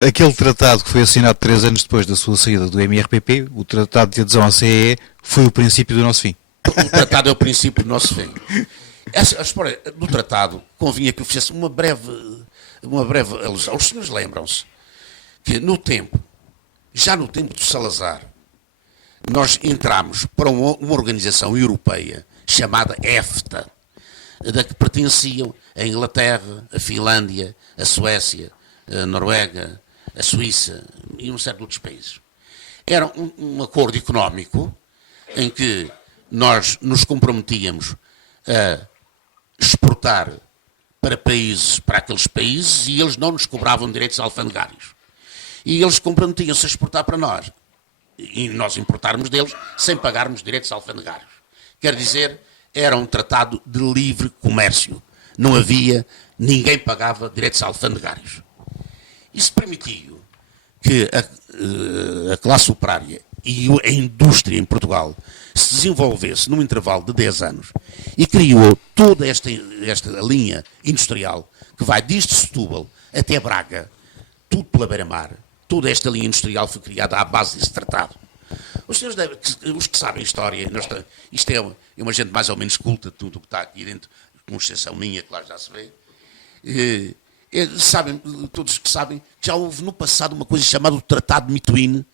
aquele tratado que foi assinado 3 anos depois da sua saída do MRPP, o tratado de adesão à CEE, foi o princípio do nosso fim. O tratado é o princípio do nosso fim. A história do tratado convinha que eu fizesse uma breve alusão. Os senhores lembram-se que já no tempo de Salazar, nós entramos para uma organização europeia chamada EFTA, da que pertenciam a Inglaterra, a Finlândia, a Suécia, a Noruega, a Suíça e um certo de outros países. Era um acordo económico em que nós nos comprometíamos a exportar para aqueles países e eles não nos cobravam direitos alfandegários. E eles comprometiam-se a exportar para nós e nós importarmos deles sem pagarmos direitos alfandegários. Quer dizer, era um tratado de livre comércio. Não havia, ninguém pagava direitos alfandegários. Isso permitiu que a classe operária e a indústria em Portugal se desenvolvesse num intervalo de 10 anos e criou toda esta linha industrial que vai desde Setúbal até Braga, tudo pela beira-mar. Toda esta linha industrial foi criada à base desse tratado. Os senhores os que sabem história, isto é uma gente mais ou menos culta, tudo o que está aqui dentro, com exceção minha, que lá já se vê, todos que sabem, que já houve no passado uma coisa chamada o Tratado de Mituíne,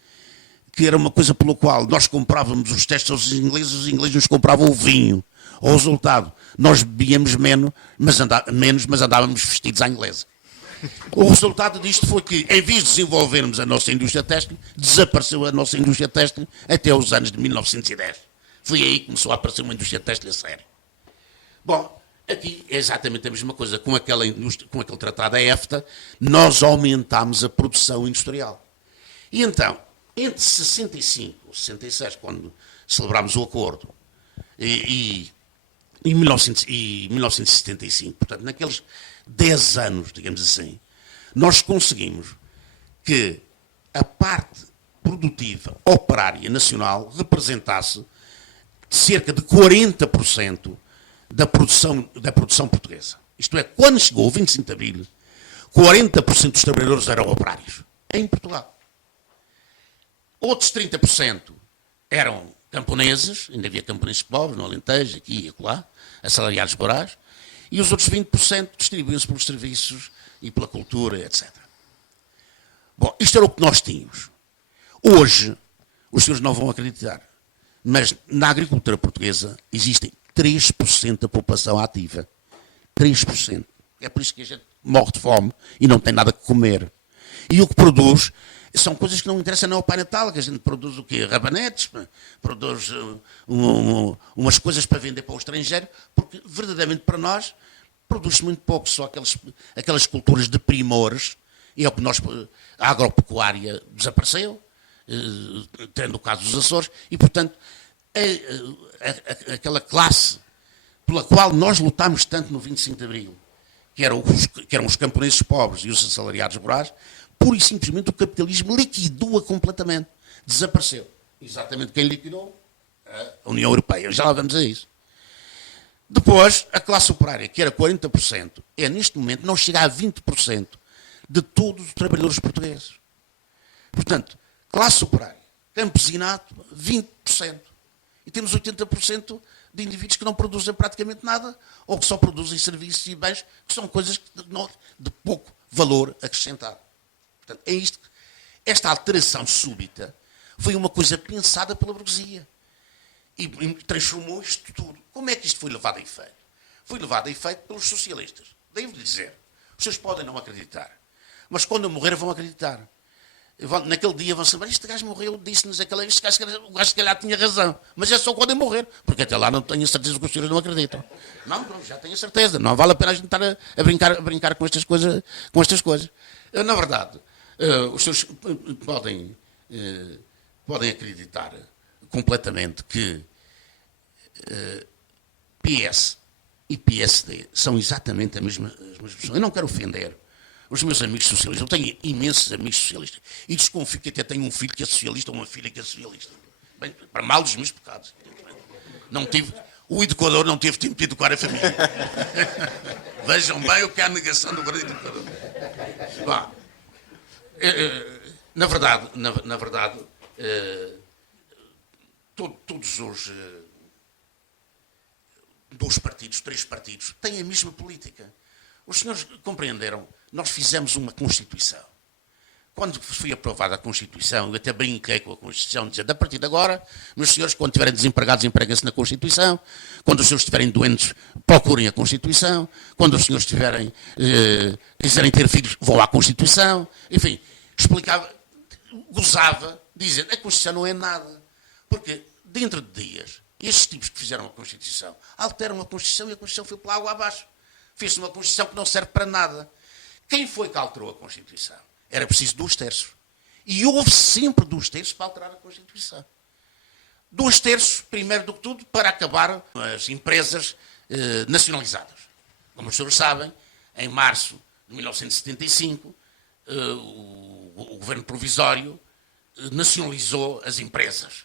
que era uma coisa pela qual nós comprávamos os testes aos ingleses, os ingleses nos compravam o vinho. O resultado, nós bebíamos menos, mas andávamos vestidos à inglesa. O resultado disto foi que, em vez de desenvolvermos a nossa indústria têxtil, desapareceu a nossa indústria têxtil até os anos de 1910. Foi aí que começou a aparecer uma indústria têxtil a sério. Bom, aqui é exatamente a mesma coisa. Com aquele tratado, a EFTA, nós aumentámos a produção industrial. E então, entre 65 e 66, quando celebrámos o acordo, e 1975, portanto, naqueles 10 anos, digamos assim, nós conseguimos que a parte produtiva operária nacional representasse cerca de 40% da produção portuguesa. Isto é, quando chegou o 25 de Abril, 40% dos trabalhadores eram operários, em Portugal. Outros 30% eram camponeses, ainda havia camponeses pobres, no Alentejo, aqui e acolá, assalariados rurais, e os outros 20% distribuíam-se pelos serviços e pela cultura, etc. Bom, isto era o que nós tínhamos. Hoje, os senhores não vão acreditar, mas na agricultura portuguesa existem 3% da população ativa. 3%. É por isso que a gente morre de fome e não tem nada que comer. E o que produz são coisas que não interessam ao Pai Natal, que a gente produz o quê? Rabanetes, produz umas coisas para vender para o estrangeiro, porque verdadeiramente para nós produz-se muito pouco, só aquelas culturas de primores, e é o que a agropecuária desapareceu, tendo o caso dos Açores, e portanto aquela classe pela qual nós lutámos tanto no 25 de Abril, que eram os camponeses pobres e os assalariados rurais, pura e simplesmente o capitalismo liquidou-a completamente. Desapareceu. Exatamente quem liquidou? A União Europeia. Já lá vamos a isso. Depois, a classe operária, que era 40%, neste momento não chega a 20% de todos os trabalhadores portugueses. Portanto, classe operária, campesinato, 20%. E temos 80% de indivíduos que não produzem praticamente nada, ou que só produzem serviços e bens, que são coisas de pouco valor acrescentado. Portanto, é isto. Esta alteração súbita foi uma coisa pensada pela burguesia e transformou isto tudo. Como é que isto foi levado a efeito? Foi levado a efeito pelos socialistas. Devo-lhe dizer, vocês podem não acreditar, mas quando eu morrer vão acreditar. Naquele dia vão saber, este gajo morreu, disse-nos o gajo se calhar tinha razão, mas é só quando eu morrer, porque até lá não tenho a certeza que os senhores não acreditam. Não, já tenho a certeza, não vale a pena a gente estar a brincar com estas coisas. Na verdade, os senhores podem acreditar completamente que PS e PSD são exatamente as mesmas pessoas. Eu não quero ofender os meus amigos socialistas. Eu tenho imensos amigos socialistas. E desconfio que até tenho um filho que é socialista ou uma filha que é socialista. Bem, para mal dos meus pecados. O educador não teve tempo de educar a família. Vejam bem o que é a negação do grande educador. Na verdade, todos os dois partidos, três partidos, têm a mesma política. Os senhores compreenderam? Nós fizemos uma Constituição. Quando foi aprovada a Constituição, eu até brinquei com a Constituição, dizendo, a partir de agora, meus senhores, quando estiverem desempregados, empreguem-se na Constituição. Quando os senhores estiverem doentes, procurem a Constituição. Quando os senhores quiserem ter filhos, vão à Constituição. Enfim, explicava, gozava, dizendo, a Constituição não é nada. Porque, dentro de dias, estes tipos que fizeram a Constituição, alteram a Constituição e a Constituição foi pela água abaixo. Fez-se uma Constituição que não serve para nada. Quem foi que alterou a Constituição? Era preciso 2/3. E houve sempre 2/3 para alterar a Constituição. 2/3, primeiro do que tudo, para acabar as empresas nacionalizadas. Como os senhores sabem, em março de 1975, o governo provisório nacionalizou as empresas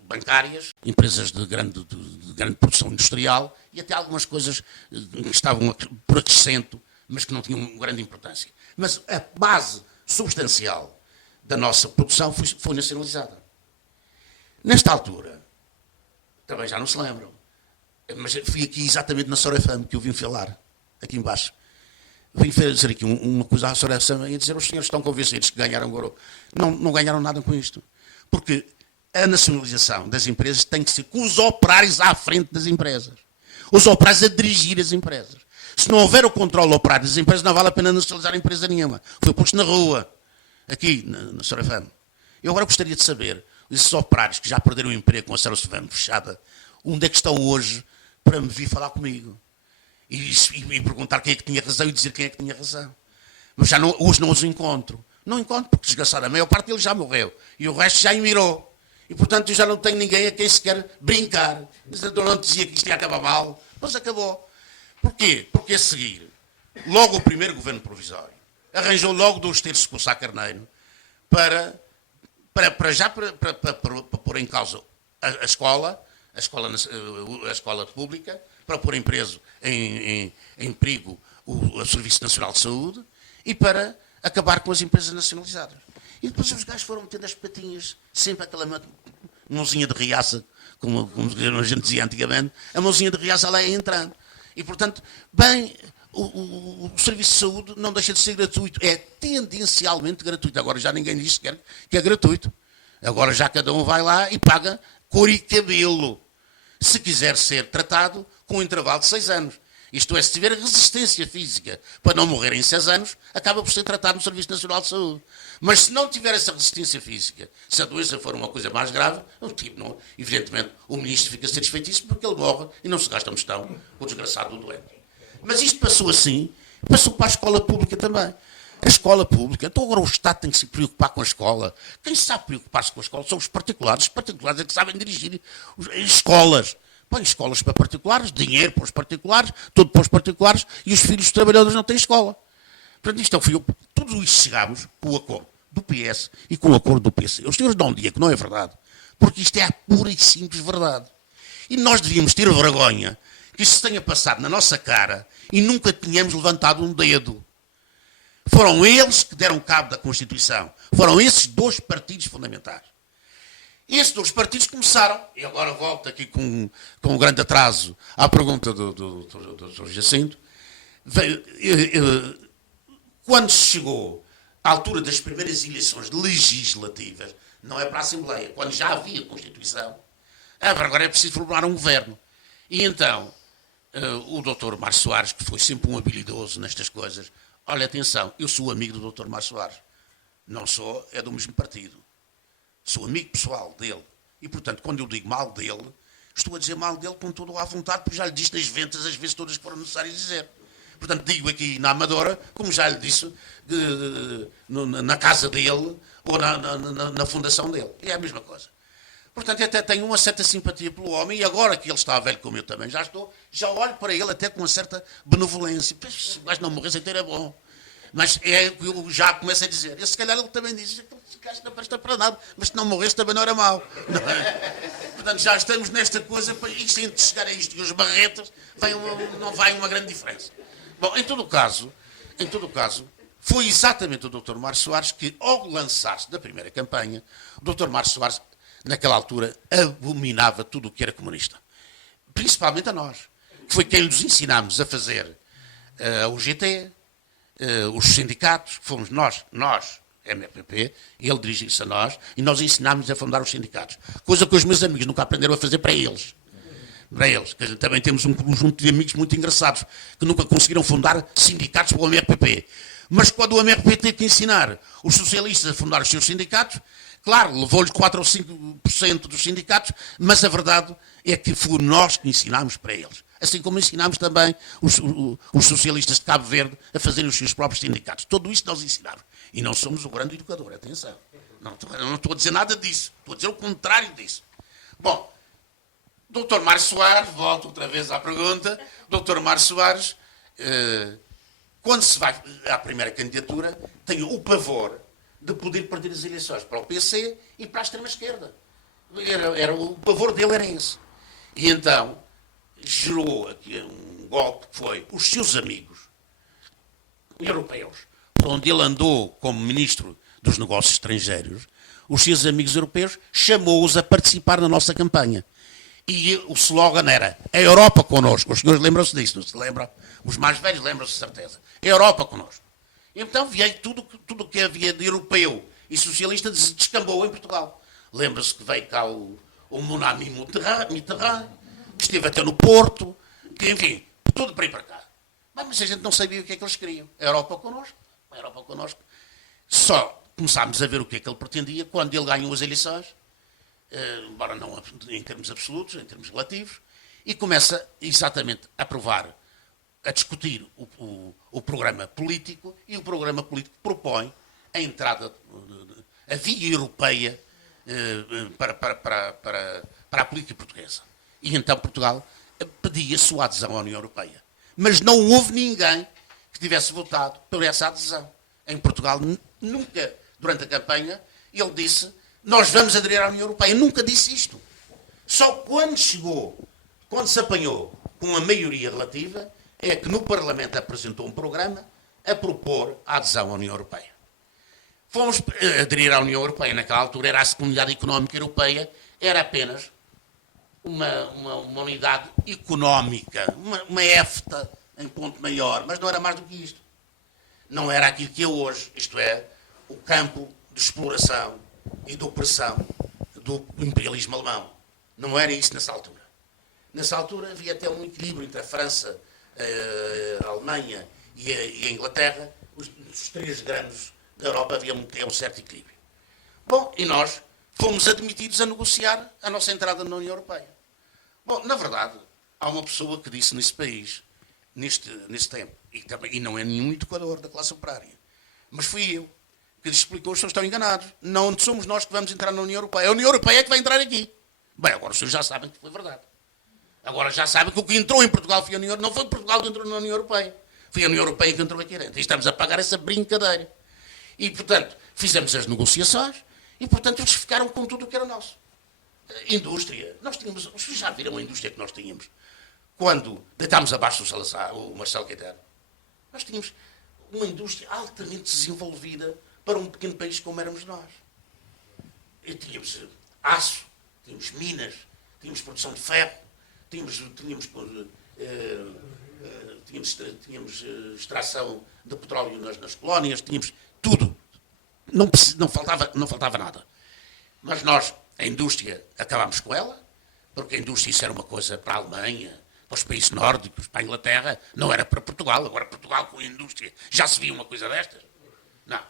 bancárias, empresas de grande produção industrial e até algumas coisas que estavam por acrescento, mas que não tinham grande importância. Mas a base substancial da nossa produção foi nacionalizada. Nesta altura, também já não se lembram, mas fui aqui exatamente na Sorafam que eu vim falar, aqui embaixo. Vim fazer aqui uma coisa à Sorafam e dizer, os senhores estão convencidos que ganharam ouro. Não ganharam nada com isto. Porque a nacionalização das empresas tem que ser com os operários à frente das empresas. Os operários a dirigir as empresas. Se não houver o controle operário das empresas, não vale a pena nacionalizar a empresa nenhuma. Foi posto na rua, aqui, na Sorafam. Eu agora gostaria de saber, esses operários que já perderam o emprego com a Sorafam fechada, onde é que estão hoje para me vir falar comigo? E perguntar quem é que tinha razão e dizer quem é que tinha razão. Mas hoje não os encontro. Não encontro porque, desgraçada, a maior parte deles já morreu. E o resto já emigrou. E, portanto, eu já não tenho ninguém a quem se quer brincar. O Dr. dizia que isto ia acabar mal. Mas acabou. Porquê? Porque a seguir, logo o primeiro governo provisório arranjou logo 2/3 com o Sá Carneiro para pôr em causa a escola pública, para pôr em perigo o Serviço Nacional de Saúde e para acabar com as empresas nacionalizadas. E depois os gajos foram metendo as patinhas, sempre aquela mãozinha de riaça, como a gente dizia antigamente, a mãozinha de riaça lá ia entrando. E, portanto, bem, o Serviço de Saúde não deixa de ser gratuito. É tendencialmente gratuito. Agora já ninguém diz sequer que é gratuito. Agora já cada um vai lá e paga cor e cabelo. Se quiser ser tratado com um intervalo de 6 anos. Isto é, se tiver resistência física para não morrer em 6 anos, acaba por ser tratado no Serviço Nacional de Saúde. Mas se não tiver essa resistência física, se a doença for uma coisa mais grave, evidentemente o ministro fica satisfeitíssimo porque ele morre e não se gasta um tostão com o desgraçado do doente. Mas isto passou assim, passou para a escola pública também. A escola pública, então agora o Estado tem que se preocupar com a escola. Quem sabe preocupar-se com a escola são os particulares. Os particulares é que sabem dirigir escolas. Põe escolas para particulares, dinheiro para os particulares, tudo para os particulares, e os filhos dos trabalhadores não têm escola. Portanto, isto tudo isto chegámos com o acordo do PS e com o acordo do PC. Os senhores dão um dia que não é verdade, porque isto é a pura e simples verdade. E nós devíamos ter vergonha que isto se tenha passado na nossa cara e nunca tínhamos levantado um dedo. Foram eles que deram cabo da Constituição. Foram esses dois partidos fundamentais. Esses dois partidos começaram, e agora volto aqui com um grande atraso à pergunta do Dr. Jacinto, quando se chegou à altura das primeiras eleições legislativas, não é para a Assembleia, quando já havia Constituição, agora é preciso formar um governo. E então, o Dr. Mário Soares, que foi sempre um habilidoso nestas coisas, olha, atenção, eu sou amigo do Dr. Mário Soares, não sou, é do mesmo partido. Sou amigo pessoal dele. E, portanto, quando eu digo mal dele, estou a dizer mal dele com toda a vontade, porque já lhe disse nas ventas as vezes todas que foram necessárias dizer. Portanto, digo aqui na Amadora, como já lhe disse, na casa dele ou na fundação dele. É a mesma coisa. Portanto, eu até tenho uma certa simpatia pelo homem, e agora que ele está velho como eu também já olho para ele até com uma certa benevolência. Se o gajo não morresse inteiro é bom. Mas é o que eu já começo a dizer. E se calhar ele também diz, esse gajo não presta para nada, mas se não morresse também não era mau. Não é? Portanto, já estamos nesta coisa, e se chegar a isto e os barretas, não vai uma grande diferença. Bom, em todo o caso, foi exatamente o Dr. Mário Soares que, ao lançar-se da primeira campanha, o Dr. Mário Soares, naquela altura, abominava tudo o que era comunista. Principalmente a nós. Foi quem nos ensinámos a fazer a UGT, os sindicatos, que fomos nós, MRPP, ele dirigiu-se a nós, e nós ensinámos a fundar os sindicatos. Coisa que os meus amigos nunca aprenderam a fazer para eles. Que a gente também temos um conjunto de amigos muito engraçados, que nunca conseguiram fundar sindicatos para o MRPP. Mas quando o MRPP teve que ensinar os socialistas a fundar os seus sindicatos, claro, levou-lhes 4 ou 5% dos sindicatos, mas a verdade é que fomos nós que ensinámos para eles. Assim como ensinámos também os socialistas de Cabo Verde a fazerem os seus próprios sindicatos. Tudo isto nós ensinámos. E não somos o grande educador, atenção. Não estou a dizer nada disso. Estou a dizer o contrário disso. Bom, Dr. Mário Soares, volto outra vez à pergunta. Dr. Mário Soares, quando se vai à primeira candidatura, tem o pavor de poder perder as eleições para o PC e para a extrema-esquerda. O pavor dele era esse. E então gerou aqui um golpe que foi os seus amigos europeus, onde ele andou como ministro dos negócios estrangeiros, os seus amigos europeus chamou-os a participar na nossa campanha. E o slogan era a Europa connosco. Os senhores lembram-se disso, não se lembram? Os mais velhos lembram-se de certeza. A Europa connosco. Então veio tudo que havia de europeu e socialista descambou em Portugal. Lembra-se que veio cá o Monami Mitterrand, que esteve até no Porto, que enfim, tudo para ir para cá. Mas a gente não sabia o que é que eles queriam. A Europa connosco. A Europa connosco. Só começámos a ver o que é que ele pretendia quando ele ganhou as eleições, embora não em termos absolutos, em termos relativos, e começa exatamente a provar, a discutir o programa político, e o programa político propõe a entrada, a via europeia para a política portuguesa. E então Portugal pedia sua adesão à União Europeia. Mas não houve ninguém que tivesse votado por essa adesão. Em Portugal, nunca, durante a campanha, ele disse: nós vamos aderir à União Europeia. Nunca disse isto. Só quando quando se apanhou com uma maioria relativa, é que no Parlamento apresentou um programa a propor a adesão à União Europeia. Fomos aderir à União Europeia. Naquela altura era a Comunidade Económica Europeia, era apenas uma unidade económica, uma EFTA em ponto maior, mas não era mais do que isto. Não era aquilo que é hoje, isto é, o campo de exploração e de opressão do imperialismo alemão. Não era isso nessa altura. Nessa altura havia até um equilíbrio entre a França, a Alemanha e a Inglaterra. Os três grandes da Europa havia um certo equilíbrio. Bom, e nós fomos admitidos a negociar a nossa entrada na União Europeia. Bom, na verdade, há uma pessoa que disse nesse país, neste tempo, e não é nenhum educador da classe operária, mas fui eu, que lhes explicou: os senhores estão enganados. Não somos nós que vamos entrar na União Europeia. A União Europeia é que vai entrar aqui. Bem, agora os senhores já sabem que foi verdade. Agora já sabem que o que entrou em Portugal foi a União Europeia. Não foi Portugal que entrou na União Europeia. Foi a União Europeia que entrou aqui dentro. E estamos a pagar essa brincadeira. E, portanto, fizemos as negociações e, portanto, eles ficaram com tudo o que era nosso. Indústria. Nós tínhamos... Vocês já viram a indústria que nós tínhamos? Quando deitámos abaixo o Marcelo Caetano, nós tínhamos uma indústria altamente desenvolvida para um pequeno país como éramos nós. E tínhamos aço, tínhamos minas, tínhamos produção de ferro, tínhamos extração de petróleo nas colónias, tínhamos tudo. Não faltava nada. Mas nós, a indústria, acabámos com ela, porque a indústria isso era uma coisa para a Alemanha, para os países nórdicos, para a Inglaterra, não era para Portugal. Agora Portugal com a indústria, já se via uma coisa destas? Não.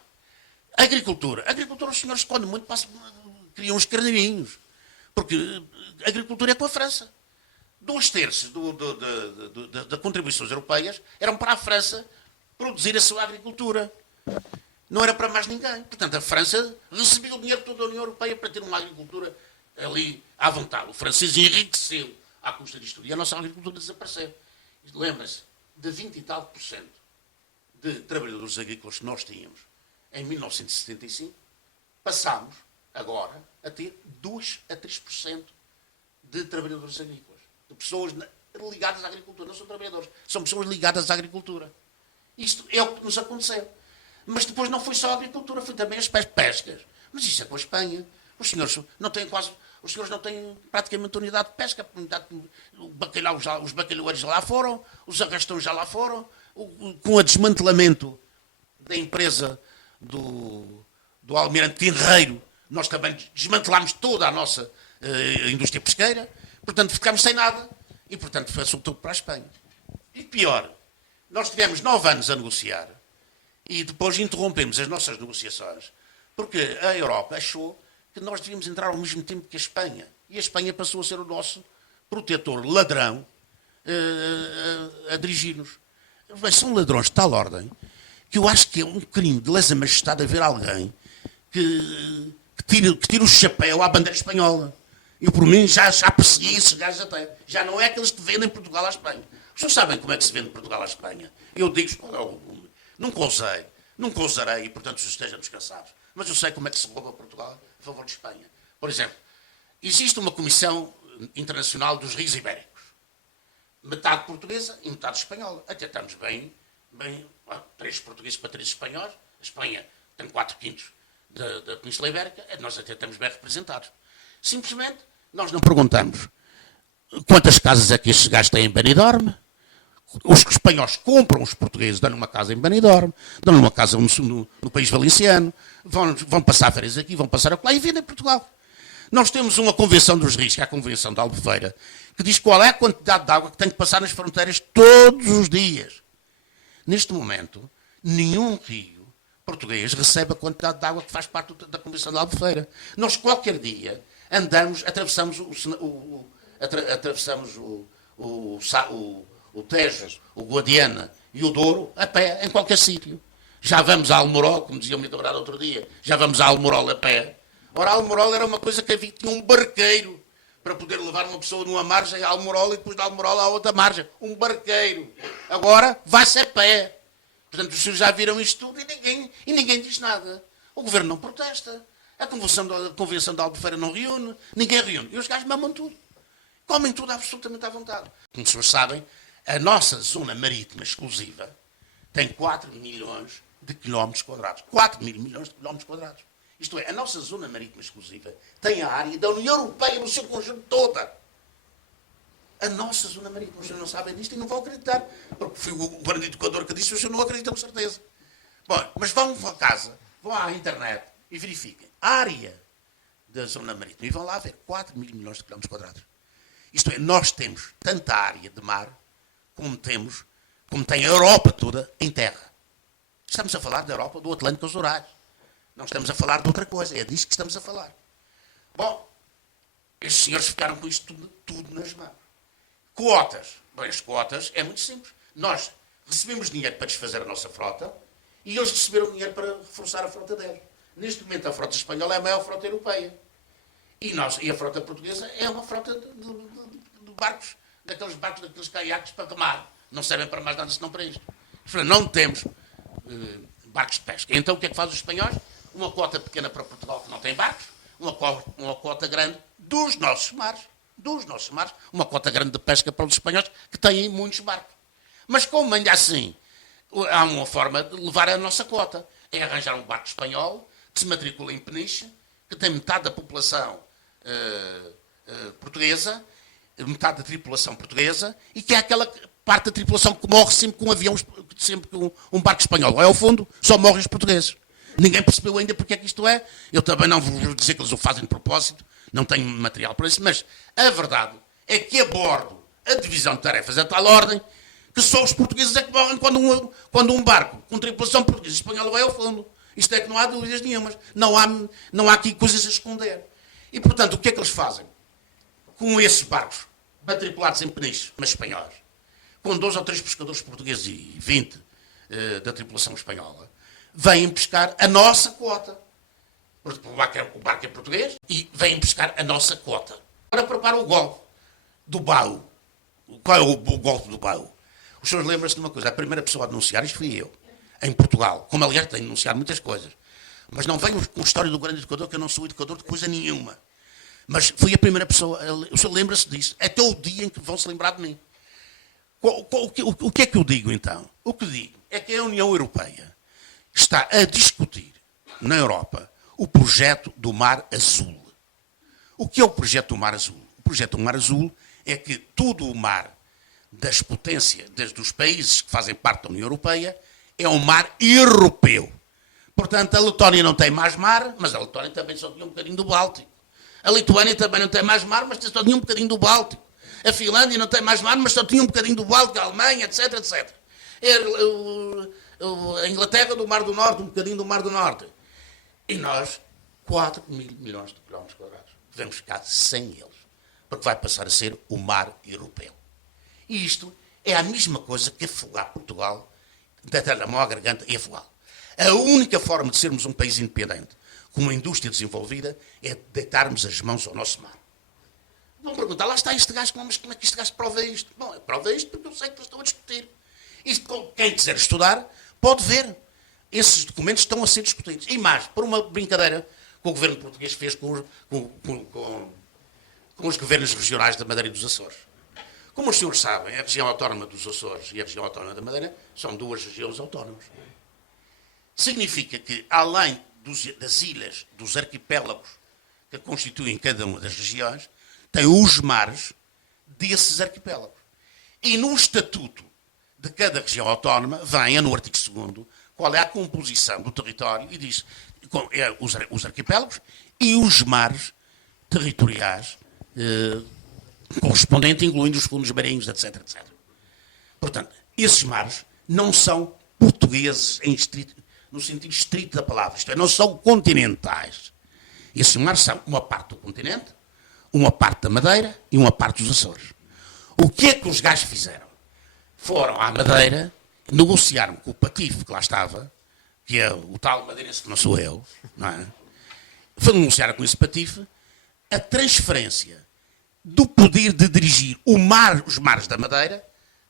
Agricultura, os senhores escondem muito, criam uns carneirinhos, porque a agricultura é com a França. 2/3 das contribuições europeias eram para a França produzir a sua agricultura. Não era para mais ninguém. Portanto, a França recebia o dinheiro todo da União Europeia para ter uma agricultura ali à vontade. O francês enriqueceu à custa disto tudo. E a nossa agricultura desapareceu. Lembra-se, de 20 e tal % de trabalhadores agrícolas que nós tínhamos em 1975, passámos agora a ter 2 a 3% de trabalhadores agrícolas. De pessoas ligadas à agricultura. Não são trabalhadores, são pessoas ligadas à agricultura. Isto é o que nos aconteceu. Mas depois não foi só a agricultura, foi também as pescas. Mas isso é com a Espanha. Os senhores não têm praticamente unidade de pesca. Os bacalhaueiros já lá foram, os arrastões já lá foram. Com o desmantelamento da empresa do Almirante Tinreiro, nós também desmantelámos toda a nossa indústria pesqueira. Portanto, ficámos sem nada. E, portanto, foi tudo para a Espanha. E pior, nós tivemos 9 anos a negociar e depois interrompemos as nossas negociações porque a Europa achou que nós devíamos entrar ao mesmo tempo que a Espanha. E a Espanha passou a ser o nosso protetor ladrão a dirigir-nos. São ladrões de tal ordem que eu acho que é um crime de lesa-majestade haver alguém que tira o chapéu à bandeira espanhola. Eu, por mim, já persegui esses gajos até. Já não é aqueles que vendem Portugal à Espanha. Os senhores sabem como é que se vende Portugal à Espanha? Eu digo, nunca ousarei, e portanto estejam descansados. Mas eu sei como é que se rouba Portugal a favor de Espanha. Por exemplo, existe uma Comissão Internacional dos Rios Ibéricos. Metade portuguesa e metade espanhola. Até estamos bem 3 portugueses para 3 espanhóis. A Espanha tem 4/5 da Península Ibérica. Nós até estamos bem representados. Simplesmente, nós não perguntamos quantas casas é que estes gajos têm em Benidorm. Os espanhóis compram os portugueses, dão uma casa em Benidorm, dão uma casa no país valenciano, vão passar férias aqui, vão passar acolá e vendem Portugal. Nós temos uma Convenção dos Rios, que é a Convenção de Albufeira, que diz qual é a quantidade de água que tem que passar nas fronteiras todos os dias. Neste momento, nenhum rio português recebe a quantidade de água que faz parte da Convenção de Albufeira. Nós, qualquer dia, atravessamos o Tejo, o Guadiana e o Douro a pé, em qualquer sítio. Já vamos a Almorol, como dizia o meu camarada outro dia, já vamos a Almorol a pé. Ora, Almorol era uma coisa que havia, tinha um barqueiro para poder levar uma pessoa numa margem a Almorol e depois de Almorol à outra margem. Um barqueiro. Agora vai-se a pé. Portanto, os senhores já viram isto tudo e ninguém diz nada. O governo não protesta. A Convenção de Albufeira não reúne. Ninguém reúne. E os gajos mamam tudo. Comem tudo absolutamente à vontade. Como os senhores sabem, a nossa zona marítima exclusiva tem 4 milhões de quilómetros quadrados. 4 mil milhões de quilómetros quadrados. Isto é, a nossa zona marítima exclusiva tem a área da União Europeia no seu conjunto toda. A nossa zona marítima. Os senhores não sabem disto e não vão acreditar. Porque foi o grande educador que disse, os senhores não acreditam com certeza. Bom, mas vão a casa, vão à internet e verifiquem a área da zona marítima e vão lá ver 4 mil milhões de quilómetros quadrados. Isto é, nós temos tanta área de mar como tem a Europa toda em terra. Estamos a falar da Europa do Atlântico aos Urais. Não estamos a falar de outra coisa, é disso que estamos a falar. Bom, estes senhores ficaram com isto tudo nas mãos. Quotas. Bem, as quotas é muito simples. Nós recebemos dinheiro para desfazer a nossa frota e eles receberam dinheiro para reforçar a frota deles. Neste momento a frota espanhola é a maior frota europeia. E a frota portuguesa é uma frota de barcos, daqueles caiaques para remar. Não servem para mais nada senão para isto. Não temos barcos de pesca. Então o que é que fazem os espanhóis? Uma cota pequena para Portugal que não tem barcos, uma cota grande dos nossos mares, uma cota grande de pesca para os espanhóis que têm muitos barcos. Mas como ainda assim há uma forma de levar a nossa cota, é arranjar um barco espanhol que se matricula em Peniche, que tem metade da população portuguesa, metade da tripulação portuguesa, e que é aquela parte da tripulação que morre sempre com um avião, sempre com um barco espanhol. Lá ao fundo só morrem os portugueses. Ninguém percebeu ainda porque é que isto é. Eu também não vou dizer que eles o fazem de propósito, não tenho material para isso, mas a verdade é que a bordo a divisão de tarefas é de tal ordem que só os portugueses é que morrem quando um barco com tripulação portuguesa e espanhola vai ao fundo. Isto é que não há dúvidas nenhumas. Não há aqui coisas a esconder. E, portanto, o que é que eles fazem? Com esses barcos matriculados em Peniche, mas espanhóis, com 2 ou 3 pescadores portugueses e 20 da tripulação espanhola, vêm pescar a nossa quota. O barco é português e vêm pescar a nossa quota. Agora prepara o golpe do Baú. Qual é o golpe do Baú? Os senhores lembram-se de uma coisa. A primeira pessoa a denunciar isto fui eu, em Portugal. Como, aliás, tenho denunciado muitas coisas. Mas não venho com a história do grande educador, que eu não sou educador de coisa nenhuma. Mas fui a primeira pessoa. O senhor lembra-se disso. Até o dia em que vão se lembrar de mim. O que é que eu digo, então? O que digo é que a União Europeia está a discutir na Europa o projeto do Mar Azul. O que é o projeto do Mar Azul? O projeto do Mar Azul é que todo o mar das potências, dos países que fazem parte da União Europeia, é um mar europeu. Portanto, a Letónia não tem mais mar, mas a Letónia também só tinha um bocadinho do Báltico. A Lituânia também não tem mais mar, mas só tinha um bocadinho do Báltico. A Finlândia não tem mais mar, mas só tinha um bocadinho do Báltico. A Alemanha, etc, etc. A Inglaterra do Mar do Norte, um bocadinho do Mar do Norte. E nós, 4 mil milhões de quilómetros quadrados, devemos ficar sem eles. Porque vai passar a ser o mar europeu. E isto é a mesma coisa que afogar Portugal, deitar a mão à garganta e afogá-lo. A única forma de sermos um país independente, com uma indústria desenvolvida, é deitarmos as mãos ao nosso mar. Vão perguntar, lá está este gajo, mas como é que este gajo prova isto? Bom, prova isto porque eu sei que estou a discutir. Isto, quem quiser estudar, pode ver. Esses documentos estão a ser discutidos. E mais, por uma brincadeira que o governo português fez com os governos regionais da Madeira e dos Açores. Como os senhores sabem, a região autónoma dos Açores e a região autónoma da Madeira são duas regiões autónomas. Significa que, além das ilhas, dos arquipélagos que constituem cada uma das regiões, tem os mares desses arquipélagos. E no estatuto de cada região autónoma, vem, no artigo 2º, qual é a composição do território e diz os arquipélagos e os mares territoriais correspondentes, incluindo os fundos marinhos, etc, etc. Portanto, esses mares não são portugueses no sentido estrito da palavra, isto é, não são continentais. Esses mares são uma parte do continente, uma parte da Madeira e uma parte dos Açores. O que é que os gajos fizeram? Foram à Madeira, negociaram com o Patife que lá estava, que é o tal madeirense que não sou eu, não é? Negociaram com esse Patife a transferência do poder de dirigir os mares da Madeira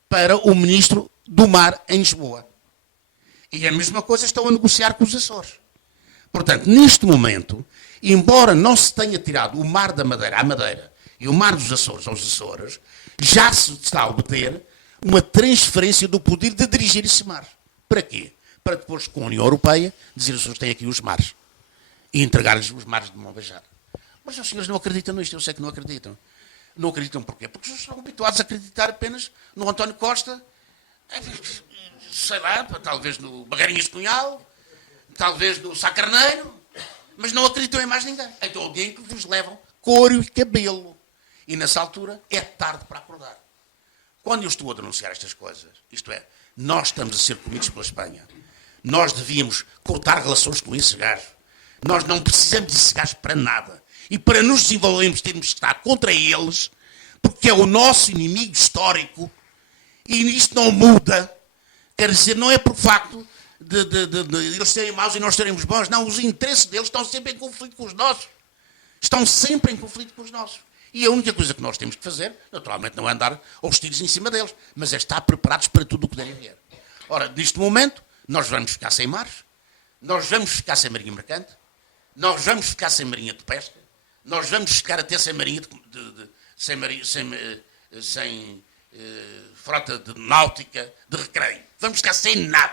para o ministro do Mar em Lisboa. E a mesma coisa estão a negociar com os Açores. Portanto, neste momento, embora não se tenha tirado o mar da Madeira à Madeira e o mar dos Açores aos Açores, já se está a obter uma transferência do poder de dirigir esse mar. Para quê? Para depois, com a União Europeia, dizer os senhores têm aqui os mares e entregar-lhes os mares de mão beijada. Mas os senhores não acreditam nisto, eu sei que não acreditam. Não acreditam porquê? Porque os senhores estão habituados a acreditar apenas no António Costa, sei lá, talvez no Bagarinhas de Cunhal, talvez no Sá Carneiro, mas não acreditam em mais ninguém. Então alguém que vos levam couro e cabelo. E nessa altura é tarde para acordar. Quando eu estou a denunciar estas coisas, isto é, nós estamos a ser comidos pela Espanha, nós devíamos cortar relações com esse gajo. Nós não precisamos desse gajo para nada. E para nos desenvolvermos temos que estar contra eles, porque é o nosso inimigo histórico, e isto não muda. Quer dizer, não é por facto de eles serem maus e nós seremos bons. Não, os interesses deles estão sempre em conflito com os nossos. Estão sempre em conflito com os nossos. E a única coisa que nós temos que fazer, naturalmente, não é andar aos tiros em cima deles, mas é estar preparados para tudo o que derem vier. Ora, neste momento, nós vamos ficar sem mares, nós vamos ficar sem marinha mercante, nós vamos ficar sem marinha de pesca, nós vamos ficar até sem marinha sem frota de náutica, de recreio. Vamos ficar sem nada.